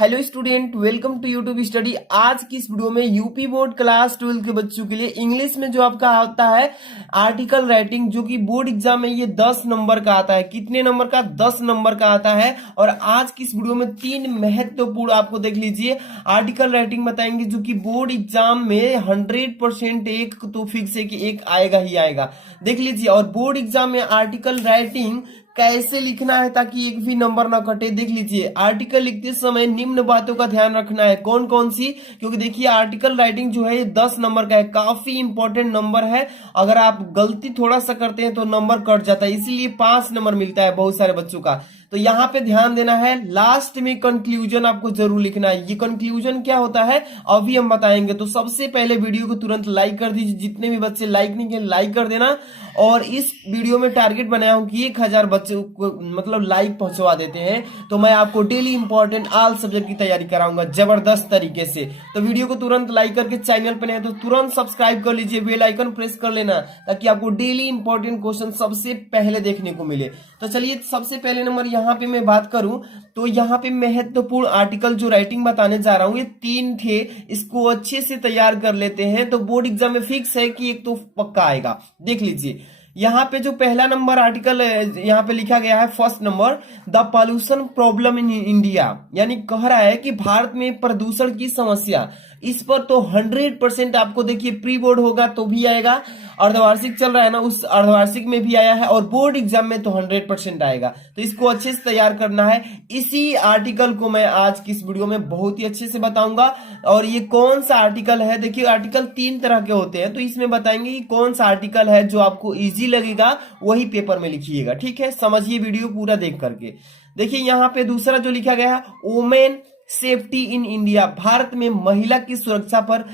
Hello student, welcome to YouTube study. आज की इस वीडियो में यूपी बोर्ड क्लास 12 के बच्चों के लिए इंग्लिश में जो आपका आता है आर्टिकल राइटिंग, जो कि बोर्ड एग्जाम में ये 10 नंबर का आता है। कितने नंबर का? 10 नंबर का आता है। और आज की इस वीडियो में 3 महत्वपूर्ण आपको देख लीजिए आर्टिकल राइटिंग बताएंगे, जो कि बोर्ड एग्जाम में 100% एक तो फिक्स है कि एक आएगा ही आएगा। देख लीजिए। और बोर्ड एग्जाम में आर्टिकल राइटिंग कैसे लिखना है ताकि एक भी नंबर ना कटे, देख लीजिए। आर्टिकल लिखते समय निम्न बातों का ध्यान रखना है। कौन कौन सी? क्योंकि देखिए आर्टिकल राइटिंग जो है ये 10 नंबर का है, काफी इंपॉर्टेंट नंबर है। अगर आप गलती थोड़ा सा करते हैं तो नंबर कट जाता है, इसीलिए 5 नंबर मिलता है बहुत सारे बच्चों का। तो यहाँ पे ध्यान देना है। लास्ट में कंक्लूजन आपको जरूर लिखना है। ये कंक्लूजन क्या होता है अभी हम बताएंगे। तो सबसे पहले वीडियो को तुरंत लाइक कर दीजिए। जितने भी बच्चे लाइक नहीं किए लाइक कर देना। और इस वीडियो में टारगेट बनाया हूं कि 1000 बच्चों को मतलब लाइक पहुंचवा देते हैं तो मैं आपको डेली इंपॉर्टेंट ऑल सब्जेक्ट की तैयारी कराऊंगा जबरदस्त तरीके से। तो वीडियो को तुरंत लाइक करके चैनल पे नए तो तुरंत सब्सक्राइब कर लीजिए, बेल आइकन प्रेस कर लेना ताकि आपको डेली इंपॉर्टेंट क्वेश्चन सबसे पहले देखने को मिले। तो चलिए सबसे पहले नंबर यहाँ पे मैं बात करूं तो यहाँ पे महत्वपूर्ण आर्टिकल जो राइटिंग बताने जा रहा हूं ये 3 थे। इसको अच्छे से तैयार कर लेते हैं तो बोर्ड एग्जाम में फिक्स है कि एक तो पक्का आएगा। देख लीजिए यहाँ पे जो पहला नंबर आर्टिकल यहाँ पे लिखा गया है, first number, the pollution problem in India. यानी कह रहा है कि भारत में प्रदूषण की समस्या। इस पर तो 100% आपको देखिए प्री बोर्ड होगा तो भी आएगा, अर्धवार्षिक चल रहा है ना उस अर्धवार्षिक में भी आया है, और बोर्ड एग्जाम में तो 100% आएगा। तो इसको अच्छे से तैयार करना है। इसी आर्टिकल को मैं आज की इस वीडियो में बहुत ही अच्छे से बताऊंगा। और ये कौन सा आर्टिकल है, देखिए आर्टिकल 3 तरह के होते हैं तो इसमें बताएंगे कि कौन सा आर्टिकल है जो आपको इजी लगेगा वही पेपर में लिखिएगा। ठीक है, समझिए वीडियो पूरा देख करके। देखिए यहाँ पे दूसरा जो लिखा गया है, women safety in India, Bharat में महिला की सुरक्षा पर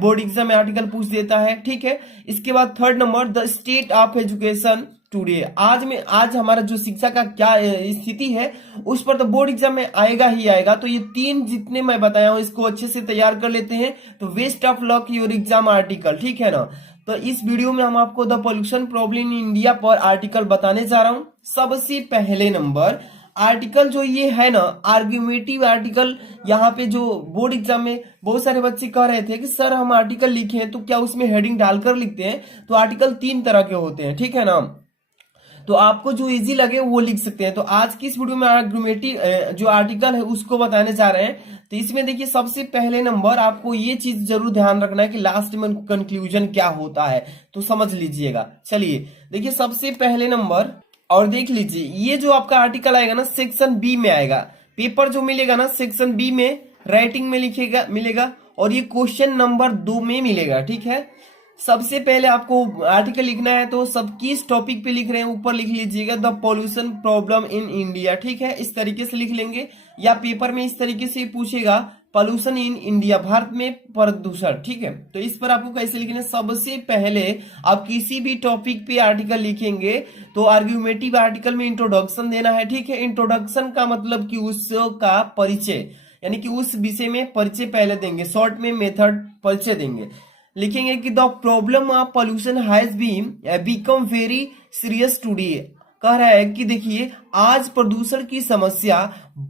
बोर्ड एग्जाम में आर्टिकल पूछ देता है। ठीक है, इसके बाद third number, the state of education today. आज हमारा जो शिक्षा का क्या स्थिति है उस पर तो बोर्ड एग्जाम में आएगा ही आएगा। तो ये 3 जितने मैं बताया हूं इसको अच्छे से तैयार कर लेते हैं तो best of luck your exam article. ठीक है ना। तो इस वीडियो में हम आपको the pollution problem in India पर आर्टिकल बताने जा रहा हूं। सबसे पहले नंबर आर्टिकल जो ये है ना आर्ग्यूमेटिव आर्टिकल, यहाँ पे जो बोर्ड एग्जाम में बहुत सारे बच्चे कह रहे थे कि सर हम आर्टिकल लिखे हैं तो क्या उसमें हेडिंग डालकर लिखते हैं। तो आर्टिकल 3 तरह के होते हैं। ठीक है ना। तो आपको जो इजी लगे वो लिख सकते हैं। तो आज की इस वीडियो में आर्ग्यूमेटिव जो आर्टिकल है उसको बताने जा रहे हैं। तो इसमें देखिए सबसे पहले नंबर आपको ये चीज जरूर ध्यान रखना है कि लास्ट में कंक्लूजन क्या होता है, तो समझ लीजिएगा। चलिए देखिए सबसे पहले नंबर, और देख लीजिए ये जो आपका आर्टिकल आएगा ना सेक्शन बी में आएगा। पेपर जो मिलेगा ना सेक्शन बी में राइटिंग में मिलेगा और ये क्वेश्चन नंबर 2 में मिलेगा। ठीक है, सबसे पहले आपको आर्टिकल लिखना है तो सब किस टॉपिक पे लिख रहे हैं ऊपर लिख लीजिएगा, the pollution problem in India. ठीक है, इस तरीके से लिख लेंगे या पेपर में इस तरीके से पूछेगा पॉल्यूशन इन इंडिया, भारत में प्रदूषण। ठीक है, तो इस पर आपको कैसे लिखना है, सबसे पहले आप किसी भी टॉपिक पे आर्टिकल लिखेंगे तो आर्ग्यूमेटिव आर्टिकल में इंट्रोडक्शन देना है। ठीक है, इंट्रोडक्शन का मतलब कि उसका परिचय, यानी कि उस विषय में परिचय पहले देंगे, शॉर्ट में मेथड परिचय देंगे। लिखेंगे कि the problem of pollution has been become very serious today. कह रहा है कि देखिए आज प्रदूषण की समस्या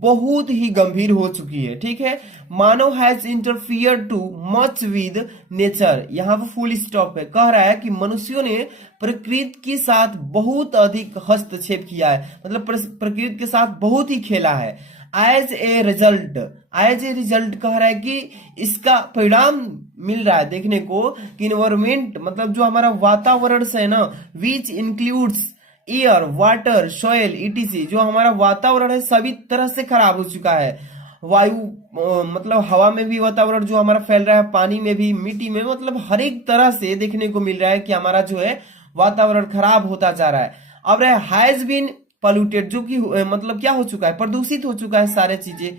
बहुत ही गंभीर हो चुकी है। ठीक है, मानव has interfere too much with nature. यहाँ पर फुल स्टॉप है। कह रहा है कि मनुष्यों ने प्रकृति के साथ बहुत अधिक हस्तक्षेप किया है, मतलब प्रकृति के साथ बहुत ही खेला है। एज ए रिजल्ट कह रहा है कि इसका परिणाम मिल रहा है देखने को कि इन्वायरमेंट मतलब जो हमारा वातावरण है ना, which includes air, water, soil etc., जो हमारा वातावरण है सभी तरह से खराब हो चुका है। वायु मतलब हवा में भी वातावरण जो हमारा फैल रहा है, पानी में भी, मिट्टी में, मतलब हर एक तरह से देखने को मिल रहा है कि हमारा जो है वातावरण खराब होता जा रहा है। अब रहे हैज बीन पॉल्यूटेड, जो कि मतलब क्या हो चुका है, प्रदूषित हो चुका है सारे चीजें।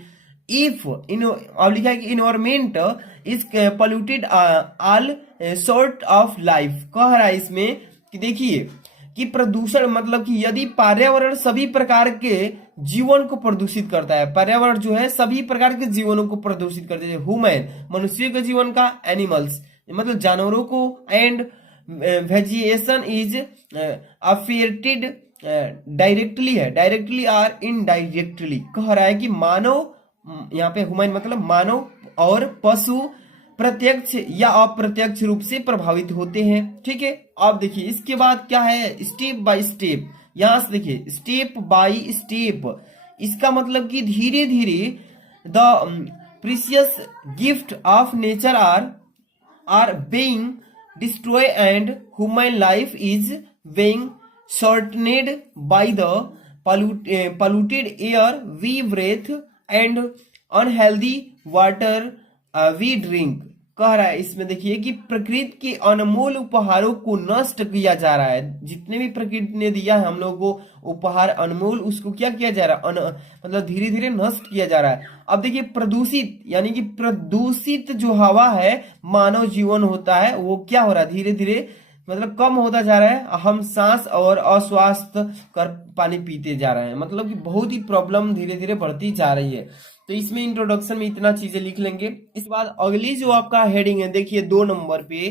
इफ अब लिखा है कि environment is polluted all sort of life. कह रहा है इसमें कि देखिए कि प्रदूषण मतलब कि यदि पर्यावरण सभी प्रकार के जीवन को प्रदूषित करता है, पर्यावरण जो है सभी प्रकार के जीवनों को प्रदूषित करता है, ह्यूमन मनुष्य के जीवन का, एनिमल्स मतलब जानवरों को, and vegetation is affected directly और इनडायरेक्टली। कह रहा है कि मानव यहाँ पे ह्यूमन मतलब मानव और पशु प्रत्यक्ष या अप्रत्यक्ष रूप से प्रभावित होते हैं। ठीक है, अब देखिए इसके बाद क्या है, स्टेप बाय स्टेप। यहां से देखिए स्टेप बाय स्टेप, इसका मतलब कि धीरे धीरे the precious gift of nature are being destroyed and human life is being shortened by the polluted air we breathe and unhealthy water we drink। कह रहा है इसमें देखिए कि प्रकृति के अनमोल उपहारों को नष्ट किया जा रहा है। जितने भी प्रकृति ने दिया है हम लोगों को उपहार अनमोल, उसको क्या किया जा रहा है, मतलब धीरे धीरे नष्ट किया जा रहा है। अब देखिए प्रदूषित, यानी कि प्रदूषित जो हवा है मानव जीवन होता है वो क्या हो रहा है, धीरे धीरे मतलब कम होता जा रहा है। हम सांस और अस्वास्थ्य कर पानी पीते जा रहे हैं, मतलब कि बहुत ही प्रॉब्लम धीरे धीरे बढ़ती जा रही है। तो इसमें इंट्रोडक्शन में इतना चीजें लिख लेंगे। इसके बाद अगली जो आपका हेडिंग है देखिए 2 नंबर पे,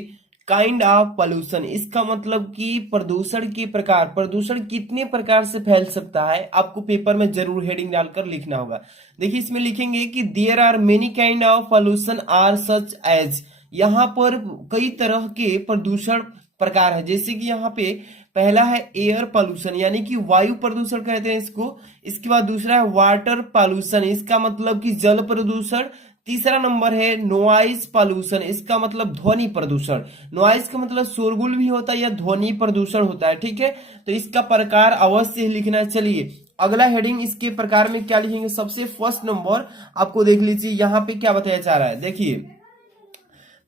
काइंड ऑफ पोल्यूशन। इसका मतलब कि प्रदूषण के प्रकार, प्रदूषण कितने प्रकार से फैल सकता है, आपको पेपर में जरूर हेडिंग डालकर लिखना होगा। देखिए इसमें लिखेंगे कि there are many kind of pollution are such as, यहाँ पर कई तरह के प्रदूषण प्रकार है। जैसे कि यहाँ पे पहला है एयर पोल्यूशन, यानी कि वायु प्रदूषण कहते हैं इसको। इसके बाद दूसरा है वाटर पोल्यूशन, इसका मतलब कि जल प्रदूषण। तीसरा नंबर है नॉइज पोल्यूशन, इसका मतलब ध्वनि प्रदूषण। नॉइज का मतलब शोरगुल भी होता है या ध्वनि प्रदूषण होता है। ठीक है, तो इसका प्रकार अवश्य लिखना है। चलिए अगला हेडिंग इसके प्रकार में क्या लिखेंगे, सबसे फर्स्ट नंबर आपको देख लीजिए यहाँ पे क्या बताया जा रहा है। देखिए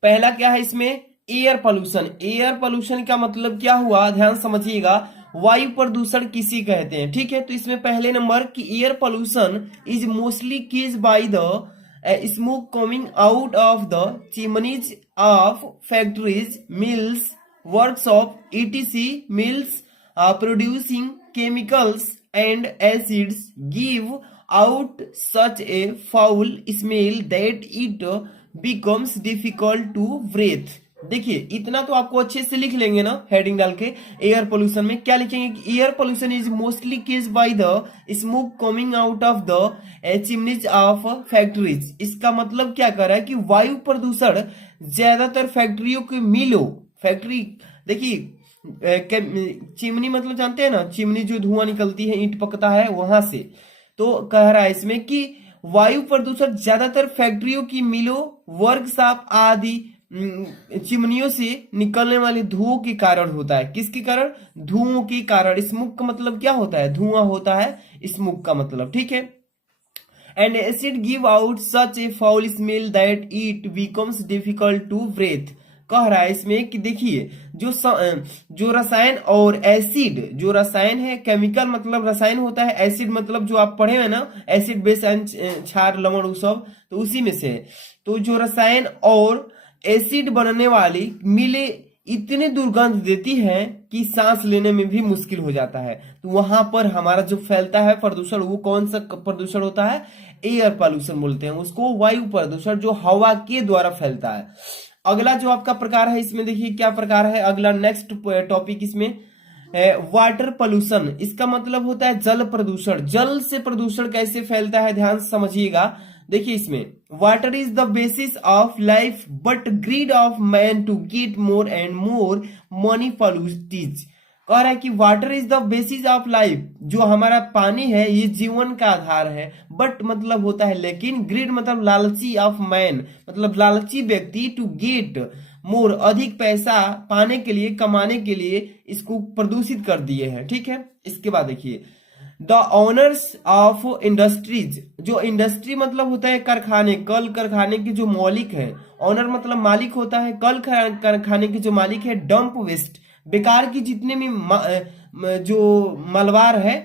पहला क्या है इसमें, एयर पोल्यूशन। एयर पोल्यूशन का मतलब क्या हुआ, ध्यान समझिएगा, वायु प्रदूषण किसी कहते हैं। ठीक है, तो इसमें पहले नंबर की air pollution is mostly caused by the smoke coming out of the chimneys of factories, mills, workshop, etc mills producing chemicals and acids give out such a foul smell that it becomes difficult to breathe। देखिए इतना तो आपको अच्छे से लिख लेंगे ना heading डाल के। एयर पोल्यूशन में क्या लिखेंगे कि air pollution is mostly case by the smoke coming out of the chimneys of factories. इसका मतलब क्या कर रहा है कि वायु प्रदूषण ज्यादातर फैक्ट्रियों के मिलों, फैक्ट्री देखिए चिमनी मतलब जानते हैं ना, चिमनी जो धुआं निकलती है, ईंट पकता है वहां से। तो कह रहा है इसमें कि वायु प्रदूषण ज्यादातर फैक्ट्रियों की मिलों, वर्कशॉप आदि चिमनियों से निकलने वाले धुओं के कारण होता है। किसके कारण, धुओं के कारण। स्मोक का मतलब क्या होता है, धुआं होता है स्मोक का मतलब। ठीक है, and acid give out such a foul smell that it becomes difficult to breathe. कह रहा है इसमें कि देखिए जो रसायन और एसिड, जो रसायन है, केमिकल मतलब रसायन होता है, एसिड मतलब जो आप पढ़े हैं ना, एसिड बेस क्षार लवण वो सब, तो उसी में से। तो जो रसायन और एसिड बनने वाली मिले इतने दुर्गंध देती है कि सांस लेने में भी मुश्किल हो जाता है। तो वहां पर हमारा जो फैलता है प्रदूषण, वो कौन सा प्रदूषण होता है, एयर पोल्यूशन बोलते हैं उसको, वायु प्रदूषण जो हवा के द्वारा फैलता है। अगला जो आपका प्रकार है इसमें देखिए क्या प्रकार है, अगला नेक्स्ट टॉपिक इसमें वाटर पोल्यूशन। इसका मतलब होता है जल प्रदूषण। जल से प्रदूषण कैसे फैलता है ध्यान से समझिएगा। देखिए इसमें water is the basis of life but greed of man to get more and more money pollutes. कह रहा है कि water is the basis of life, जो हमारा पानी है ये जीवन का आधार है। बट मतलब होता है लेकिन, ग्रीड मतलब लालची ऑफ मैन मतलब लालची व्यक्ति, टू गेट मोर अधिक पैसा पाने के लिए, कमाने के लिए इसको प्रदूषित कर दिए हैं। ठीक है, इसके बाद देखिए द ओनर्स ऑफ इंडस्ट्रीज। जो इंडस्ट्री मतलब होता है कारखाने, कल कारखाने के जो मालिक है, ओनर मतलब मालिक होता है, कल कारखाने के जो मालिक है, डंप वेस्ट बेकार की जितने भी जो मलबार है,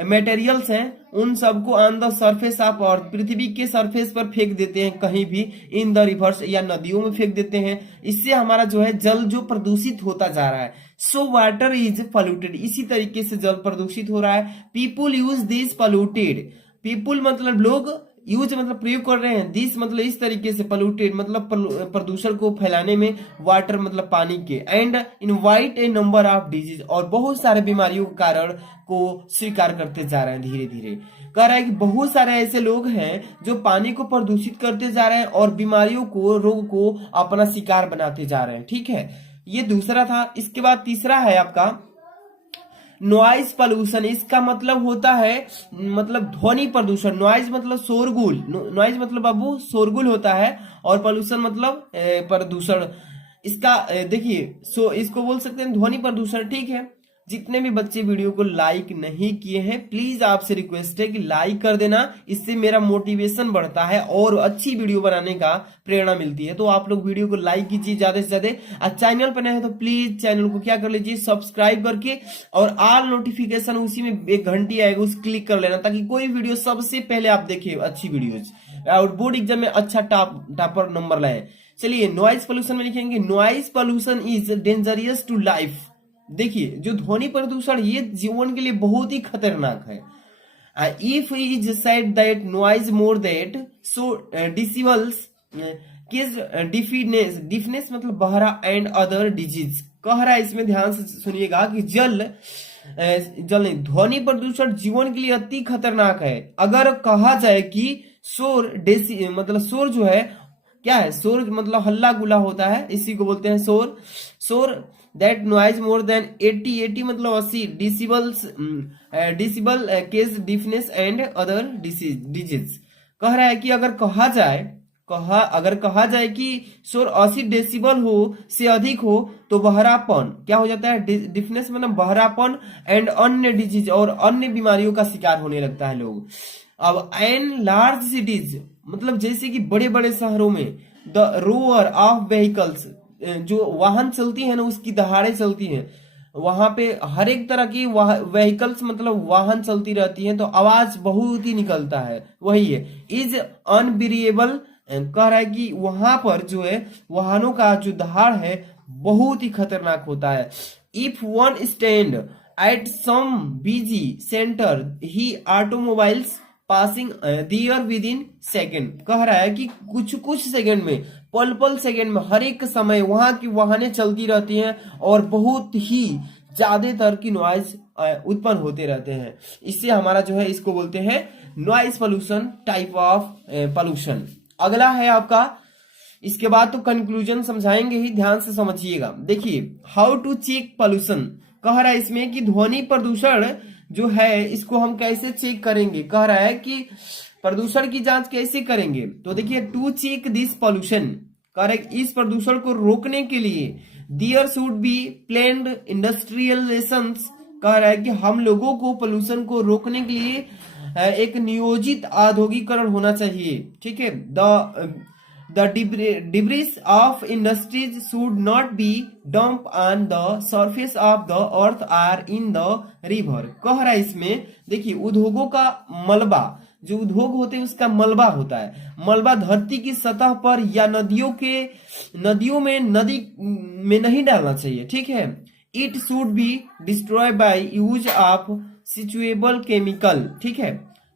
मटेरियल्स हैं, उन सबको on the surface of earth, पृथ्वी के सरफेस पर फेंक देते हैं, कहीं भी इन द रिवर्स या नदियों में फेंक देते हैं। इससे हमारा जो है जल जो प्रदूषित होता जा रहा है। सो वाटर इज पोल्यूटेड, इसी तरीके से जल प्रदूषित हो रहा है। People use this polluted, people मतलब लोग यूज मतलब प्रयोग कर रहे हैं, दिस मतलब इस तरीके से, पोल्यूटेड मतलब प्रदूषण को फैलाने में, वाटर मतलब पानी के, and invite A number of disease और बहुत सारे बीमारियों के कारण को स्वीकार करते जा रहे हैं धीरे धीरे। कह रहा है कि बहुत सारे ऐसे लोग हैं जो पानी को प्रदूषित करते जा रहे हैं और बीमारियों को, रोग को अपना शिकार बनाते जा रहे हैं। ठीक है, ये दूसरा था। इसके बाद तीसरा है आपका नॉइज पॉल्यूशन। इसका मतलब होता है मतलब ध्वनि प्रदूषण। नॉइज मतलब शोरगुल, नॉइज मतलब बाबू शोरगुल होता है, और पॉल्यूशन मतलब प्रदूषण। इसका देखिए इसको बोल सकते हैं ध्वनि प्रदूषण। ठीक है, जितने भी बच्चे वीडियो को लाइक नहीं किए हैं, प्लीज आपसे रिक्वेस्ट है कि लाइक कर देना, इससे मेरा मोटिवेशन बढ़ता है और अच्छी वीडियो बनाने का प्रेरणा मिलती है। तो आप लोग वीडियो को लाइक कीजिए ज्यादा से ज्यादा। चैनल पर नए हैं तो प्लीज चैनल को क्या कर लीजिए, सब्सक्राइब करके, और ऑल नोटिफिकेशन उसी में एक घंटी आएगा उस क्लिक कर लेना, ताकि कोई वीडियो सबसे पहले आप देखिए, अच्छी वीडियोज, और बोर्ड एग्जाम में अच्छा टॉपर नंबर लाए। चलिए नॉइज पोल्यूशन में लिखेंगे, noise pollution is dangerous to life. देखिए जो ध्वनि प्रदूषण ये जीवन के लिए बहुत ही खतरनाक है। If is said that noise more that so decibels causes deafness मतलब बहरा एंड अदर डिजीज। कह रहा है इसमें ध्यान से सुनिएगा कि जल नहीं, ध्वनि प्रदूषण जीवन के लिए अति खतरनाक है। अगर कहा जाए कि शोर मतलब शोर जो है क्या है, शोर मतलब हल्ला गुला होता है, इसी को बोलते हैं शोर। शोर दैट नॉइज मोर देन 80 मतलब 80 decibel causes deafness and other disease. कह रहा है कि अगर कहा जाए कि शोर 80 डेसिबल हो से अधिक हो तो बहरापन क्या हो जाता है, डिफनेस मतलब बहरापन, एंड अन्य डिजीज और अन्य बीमारियों का शिकार होने लगता है लोग। अब एन लार्ज सिटीज मतलब जैसे कि बड़े बड़े शहरों में द रोअर ऑफ व्हीकल्स, जो वाहन चलती है ना उसकी दहाड़े चलती हैं, वहां पे हर एक तरह की व्हीकल्स मतलब वाहन चलती रहती हैं, तो आवाज बहुत ही निकलता है। वही है इज अनबिलिएबल। कह रहा है कि वहां पर जो है वाहनों का जो दहाड़ है बहुत ही खतरनाक होता है। If one stand at some busy centre he automobiles passing there within second. कह रहा है कि कुछ सेकंड में, पल सेकंड में, हर एक समय वहां की वाहनें चलती रहती हैं और बहुत ही ज्यादातर की नॉइज उत्पन्न होते रहते हैं। इससे हमारा जो है इसको बोलते हैं noise pollution, type of pollution. अगला है आपका, इसके बाद तो कंक्लूजन समझाएंगे ही, ध्यान से समझिएगा। देखिए हाउ टू चेक पोल्यूशन। कह रहा है इसमें कि ध्वनि प्रदूषण जो है इसको हम कैसे चेक करेंगे। कह रहा है कि प्रदूषण की जांच कैसे करेंगे, तो देखिए टू चेक दिस पोल्यूशन। कह रहा है इस प्रदूषण को रोकने के लिए there should be planned industrialisations. कह रहा है कि हम लोगों को पोल्यूशन को रोकने के लिए एक नियोजित औद्योगिकरण होना चाहिए। ठीक है, The debris of industries should not be dumped on the surface of the earth or in the river। कह रहा है इसमें देखिए उद्योगों का मलबा, जो उद्योग होते हैं उसका मलबा होता है, मलबा धरती की सतह पर या नदियों में नहीं डालना चाहिए। ठीक है, it should be destroy by use of suitable chemical. ठीक है,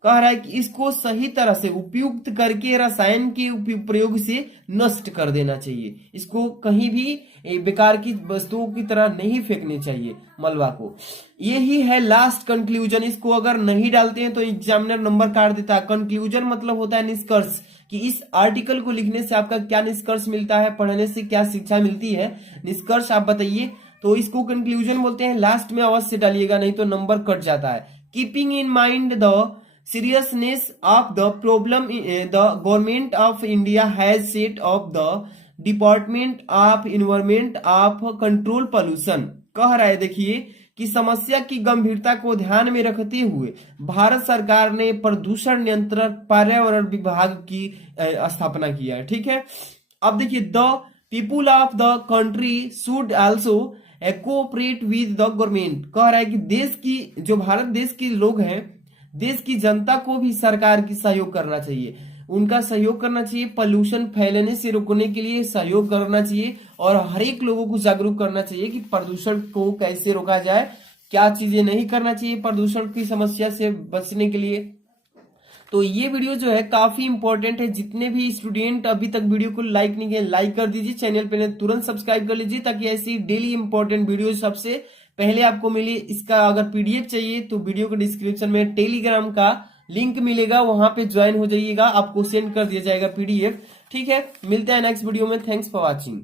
कह रहा है कि इसको सही तरह से उपयुक्त करके रसायन के प्रयोग से नष्ट कर देना चाहिए। इसको कहीं भी बेकार की वस्तुओं की तरह नहीं फेंकनी चाहिए मलबा को। यही है लास्ट कंक्लूजन। इसको अगर नहीं डालते हैं तो एग्जामिनर नंबर काट देता है। कंक्लूजन मतलब होता है निष्कर्ष, कि इस आर्टिकल को लिखने से आपका क्या निष्कर्ष मिलता है, पढ़ने से क्या शिक्षा मिलती है, निष्कर्ष आप बताइए। तो इसको कंक्लूजन बोलते हैं। लास्ट में अवश्य डालिएगा, नहीं तो नंबर कट जाता है। Keeping in mind the seriousness of the problem, the government of India has set up the Department of Environment of Control Pollution। कह रहा है देखिए कि समस्या की गंभीरता को ध्यान में रखते हुए भारत सरकार ने प्रदूषण नियंत्रण पर्यावरण विभाग की स्थापना किया है। ठीक है, अब देखिए the people of the country should also cooperate with the government. कह रहा है कि देश की जो भारत देश के लोग हैं, देश की जनता को भी सरकार की सहयोग करना चाहिए, उनका सहयोग करना चाहिए, पोल्यूशन फैलने से रोकने के लिए सहयोग करना चाहिए, और हर एक लोगों को जागरूक करना चाहिए कि प्रदूषण को कैसे रोका जाए, क्या चीजें नहीं करना चाहिए प्रदूषण की समस्या से बचने के लिए। तो ये वीडियो जो है काफी इंपॉर्टेंट है। जितने भी स्टूडेंट अभी तक वीडियो को लाइक नहीं किए, लाइक कर दीजिए, चैनल पे तुरंत सब्सक्राइब कर लीजिए ताकि ऐसी डेली इंपॉर्टेंट वीडियो सबसे पहले आपको मिले। इसका अगर पीडीएफ चाहिए तो वीडियो के डिस्क्रिप्शन में टेलीग्राम का लिंक मिलेगा, वहां पे ज्वाइन हो जाइएगा, आपको सेंड कर दिया जाएगा पीडीएफ। ठीक है, मिलते हैं नेक्स्ट वीडियो में। Thanks for watching.